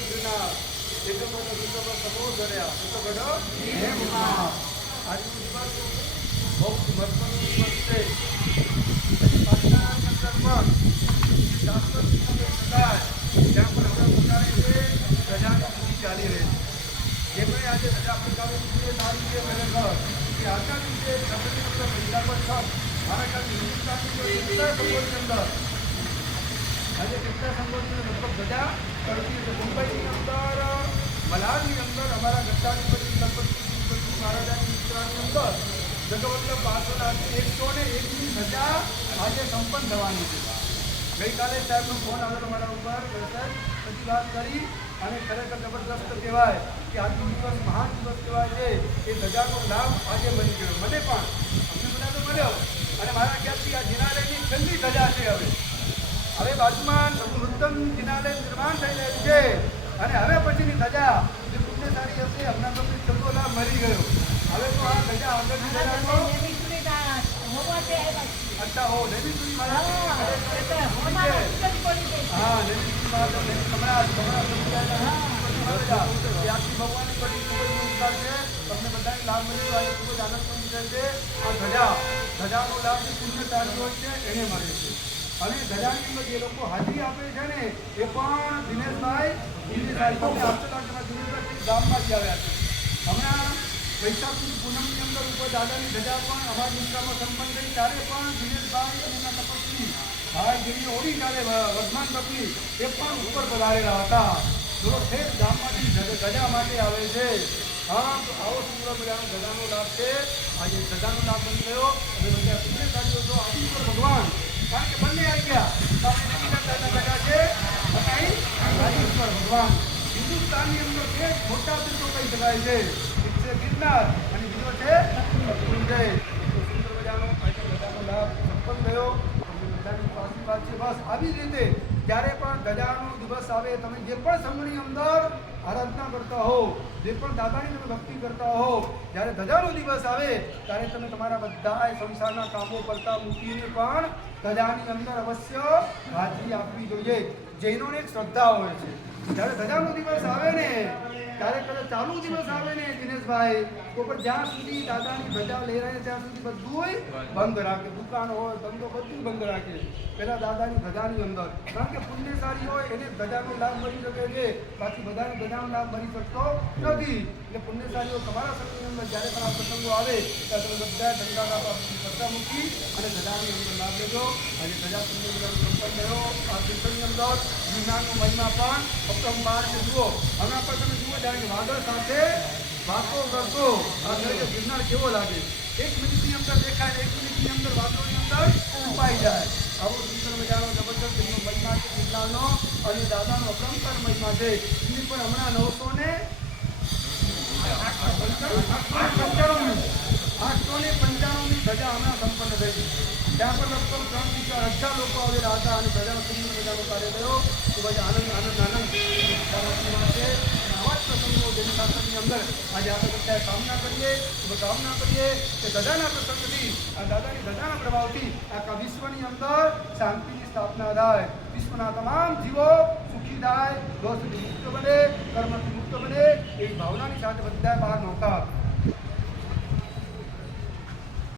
गिरनार एक बड़ दूसरा बड़ समुद्र तो बड़ो हेममाल आज दिवस बहुत महत्वपूर्ण दिवस है पाकिस्तान के अंदर પણ શાસ્ત્ર સદાય જ્યાં પણ હમણાં પ્રકારે છે પ્રજાની પૂરી ચાલી રહી છે જે પણ આજે પ્રજા પ્રકારે છે સારી છે ખરેખર કે આજના દિવસે ખબરની અંદર મહિલા પર છ મારા ખ્યાલથી હિન્દુસ્તાનની કેટલા સંગોની અંદર આજે કેટલા સંગોની લગભગ પ્રજા કરતી છે મુંબઈની અંદર મલાડની અંદર અમારા ગટ્ટાધિપતિ ગણપતિ મહારાજાની મિત્રાની અંદર જગવલ્લભ પાર્ષદની 101ની સજા આજે સંપન્ન થવાની છે ગઈકાલે સાહેબનો ફોન આવેલો મારા ઉપર પછી વાત કરી અને ખરેખર જબરદસ્ત કહેવાય કે આજનો દિવસ મહાન દિવસ કહેવાય છે એ સજાનો લાભ આજે મળી ગયો મને પણ અમને બધા તો મળ્યો અને મારા ખ્યાલથી આ જિનાલયની છેલ્લી સજા છે હવે બાજુમાં નૂતન જિનાલય નિર્માણ થઈ રહ્યું છે અને હવે પછીની સજા જે પુણ્યશાળી હશે હમણાં તમને છેલ્લો લાભ મળી ગયો હવે તો આ સજા આગળની સજાનો अच्छा हो देवी सुनी महाराज हाँ देवी सुनी महाराज हमारा आपकी भगवान की बड़ी खूब उपकार है તમને બધાને લાભ મળ્યો આજે ખૂબ જ આનંદ પંચાય છે આ ધજાનો લાભ જે પુણ્યશાળી હોય છે એને મળે છે અને ધજાની અંદર જે લોકો હાજરી આપે છે ને એ પણ દિનેશભાઈ દિનેશભાઈ ગામમાંથી આવ્યા છે હમણાં વૈશાખ સુધી પૂનમની અંદર ઉપર દાદાની ધજા પણ અમારા વિસ્તારમાં સંપન્ન થઈ ત્યારે પણ દિનેશભાઈ અને એના તપસ્વી ભાઈ જેની ઓળી ચાલે વર્ધમાન તપની એ પણ ઉપર પધારેલા હતા થોડો ઠેર ગામમાંથી ધજા માટે આવે છે હા તો આવો સુંદર મજાનો ધજાનો લાભ છે આજે ધજાનો લાભ બની ગયો અને બધા પુણ્યશાળીઓ તો આદિશ્વર ભગવાન કારણ કે બંને આવી ગયા ધજા છે અને આદિશ્વર ભગવાન હિન્દુસ્તાનની અંદર બે મોટા તીર્થો કહી શકાય છે गिरनार અને બીજો છે સુંદર મજાનો ધજાનો લાભ સંપન્ન થયો બધાની આશીર્વાદ છે બસ આવી રીતે જ્યારે પણ ધજાનો દિવસ આવે તમે જે પણ સંઘની અંદર આરાધના કરતા હો જે પણ દાદાની તમે ભક્તિ કરતા હો જ્યારે ધજાનો દિવસ આવે ત્યારે તમે તમારા બધા સંસારના કામો કરતા મૂકીને પણ ધજાની અંદર અવશ્ય હાજરી આપવી જોઈએ જૈનોને એક શ્રદ્ધા હોય છે જ્યારે ધજાનો દિવસ આવે ને ત્યારે કદાચ ચાલુ દિવસ આવે ને દિનેશભાઈ તો પણ જ્યાં સુધી દાદાની ધજા લઈ રહે ત્યાં સુધી બધું બંધ રાખે દુકાન હોય ધંધો બધું બંધ રાખે પહેલાં દાદાની ધજાની અંદર કારણ કે પુણ્યશાળી હોય એને ધજાનો લાભ મળી શકે છે બાકી બધાને ધજાનો લાભ મળી શકતો નથી એટલે પુણ્યશાળીઓ તમારા સમયની અંદર જ્યારે પણ આ પ્રસંગો આવે ત્યારે તમે બધા ધંધાના સ્પર્ધા મૂકી અને ધજાની અંદર લાભ લેજો અને ધજા પુણ્ય સંપન્ન થયો આ તીર્થની અંદર ગિરનારનો મહિમા પણ ફક્ત બહાર છે જુઓ હમણાં પણ તમે જુઓ જ્યારે વાદળ સાથે વાતો કરતો આ ખરેખર ગિરનાર કેવો લાગે 1 મિનિટની અંદર દેખાય 1 મિનિટની અંદર વાદળોની અંદર છુપાઈ જાય આવો સુંદર મજાનો જબરદસ્ત એનો મહિમા છે ગિરનારનો અને દાદાનો અપરંપાર મહિમા છે એની પણ હમણાં 895ની ધજા હમણાં સંપન્ન થઈ ગઈ ત્યાં પણ લગભગ 3,000 લોકો આવેલા હતા અને ધજાનો સુંદર મજાનો કાર્ય થયો ખૂબ જ આનંદ છે આવા જ પ્રસંગો જૈનશાસ્ત્રની અંદર આજે આપણે બધા કામના કરીએ શુભકામના કરીએ કે ધજાના પ્રસંગથી આ દાદાની ધજાના પ્રભાવથી આખા વિશ્વની અંદર શાંતિની સ્થાપના થાય વિશ્વના તમામ જીવો સુખી થાય દોષથી મુક્ત બને કર્મથી મુક્ત બને એવી ભાવનાની સાથે બધા બહાર નહોતા